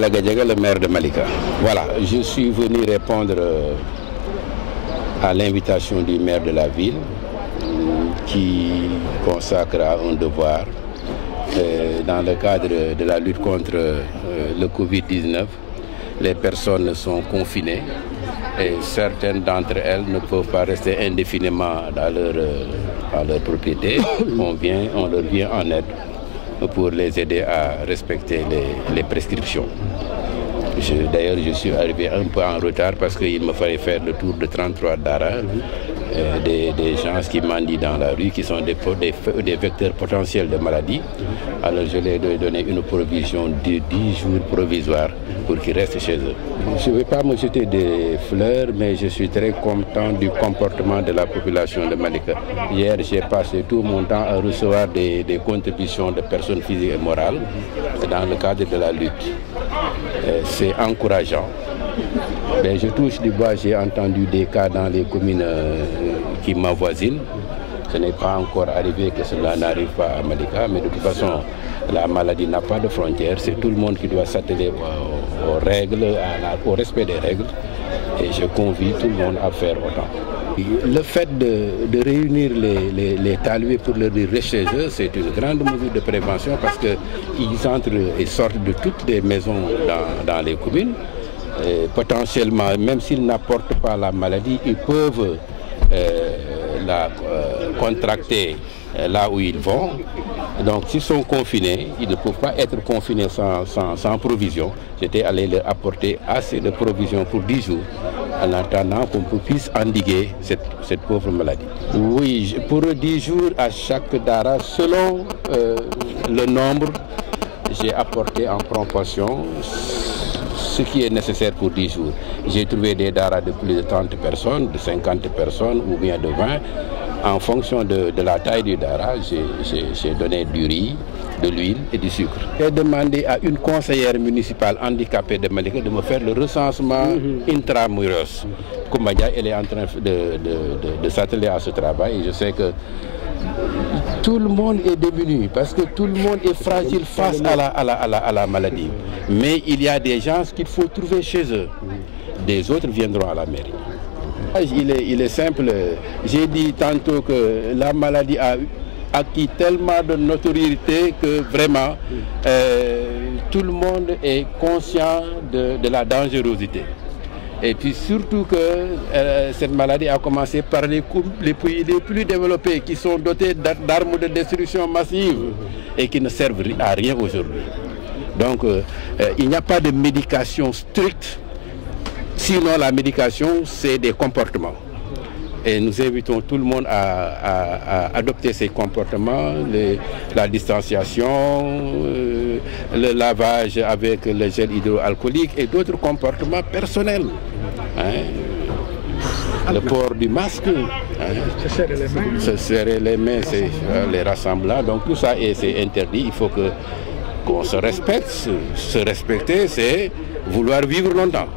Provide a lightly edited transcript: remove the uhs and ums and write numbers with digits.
Balla Gadiaga, le maire de Malika. Voilà, je suis venu répondre à l'invitation du maire de la ville qui consacre à un devoir dans le cadre de la lutte contre le Covid-19. Les personnes sont confinées et certaines d'entre elles ne peuvent pas rester indéfiniment dans leur propriété. On leur vient en aide pour les aider à respecter les prescriptions. D'ailleurs, je suis arrivé un peu en retard parce qu'il me fallait faire le tour de 33 daras, des gens qui mendient dans la rue, qui sont des vecteurs potentiels de maladie. Alors je leur ai donné une provision de 10 jours provisoires pour qu'ils restent chez eux. Je ne vais pas me jeter des fleurs, mais je suis très content du comportement de la population de Malika. Hier, j'ai passé tout mon temps à recevoir des contributions de personnes physiques et morales dans le cadre de la lutte. C'est encourageant. Mais je touche du bois, j'ai entendu des cas dans les communes qui m'avoisinent. Ce n'est pas encore arrivé que cela n'arrive pas à Malika, mais de toute façon, la maladie n'a pas de frontières. C'est tout le monde qui doit s'atteler aux règles, au respect des règles. Et je convie tout le monde à faire autant. Le fait de réunir les talibés pour leur dire restez chez eux, c'est une grande mesure de prévention parce qu'ils entrent et sortent de toutes les maisons dans les communes. Et potentiellement, même s'ils n'apportent pas la maladie, ils peuvent la contracter là où ils vont. Donc s'ils sont confinés, ils ne peuvent pas être confinés sans provision. J'étais allé leur apporter assez de provisions pour 10 jours en attendant qu'on puisse endiguer cette pauvre maladie. Oui, pour 10 jours à chaque dara, selon le nombre, j'ai apporté en proportion ce qui est nécessaire pour 10 jours. J'ai trouvé des daras de plus de 30 personnes, de 50 personnes ou bien de 20. En fonction de la taille du dara, j'ai donné du riz, de l'huile et du sucre. J'ai demandé à une conseillère municipale handicapée de Malika de me faire le recensement intramuros. Koumadia, elle est en train de s'atteler à ce travail et je sais que tout le monde est démuni parce que tout le monde est fragile face à la maladie. Mais il y a des gens qu'il faut trouver chez eux. Des autres viendront à la mairie. Il est simple. J'ai dit tantôt que la maladie a acquis tellement de notoriété que vraiment tout le monde est conscient de la dangerosité. Et puis surtout que cette maladie a commencé par les pays les plus développés qui sont dotés d'armes de destruction massive et qui ne servent à rien aujourd'hui. Donc il n'y a pas de médication stricte, sinon la médication c'est des comportements. Et nous invitons tout le monde à adopter ces comportements, la distanciation, le lavage avec le gel hydroalcoolique et d'autres comportements personnels. Le port du masque, se serrer les mains, les rassemblants, donc tout ça c'est interdit. Il faut qu'on se respecte. Se respecter, c'est vouloir vivre longtemps.